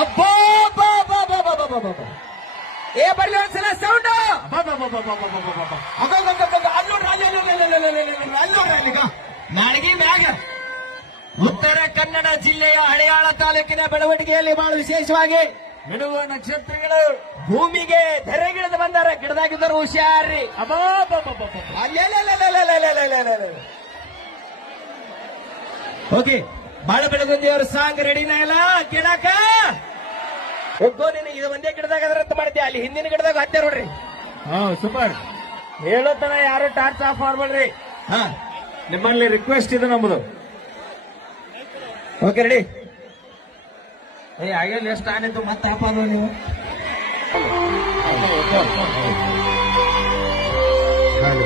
ಅಬ್ಬಾ ಬಾ ಬಾ ಬಾ ಬಾ ಬಾ ಬಾ ಬಾ. ಏ ಬರ್ಲಿ ಒಂದ್ಸಲ ಸೌಂಡ್. ನಾಳೆಗೆ ಮ್ಯಾಗ ಉತ್ತರ ಕನ್ನಡ ಜಿಲ್ಲೆಯ ಹಳೆಯಾಳ ತಾಲೂಕಿನ ಬೆಳವಣಿಗೆಯಲ್ಲಿ ಬಹಳ ವಿಶೇಷವಾಗಿ ಮಿಡುವ ನಕ್ಷತ್ರಗಳು ಭೂಮಿಗೆ ಧರೆಗಿಳಿದು ಬಂದಾರ. ಗಿಡದಾಗಿದ್ದರು ಹುಷಾರಿ. ಓಕೆ, ಬಾಳ ಬೆಳಗುಂದಿಯವ್ರ ಸಾಂಗ್ ರೆಡಿನ ಎಲ್ಲ ಕೇಳಾಕ ಹೋಗೋ. ನೀನು ಇದು ಒಂದೇ ಗಿಡದಾಗ ಅದ್ರಂತ ಮಾಡಿದ್ದೆ, ಅಲ್ಲಿ ಹಿಂದಿನ ಗಿಡದಾಗ ಹತ್ತೆ ನೋಡ್ರಿ. ಹಾ ಸೂಪರ್. ಹೇಳೋತನ ಯಾರು ಟಾರ್ಚ್ ಆಫ್ ಮಾಡ್ಬೇಡ್ರಿ. ಹಾ, ನಿಮ್ಮಲ್ಲಿ ರಿಕ್ವೆಸ್ಟ್ ಇದೆ ನಮ್ಮದು. Okay ready. ಆಗಲ್ಲ ಎಷ್ಟು ಆನಿದ್ದು ಮತ್ತೆ ಹಾಕೋದು ನೀವು. ಹಾಡು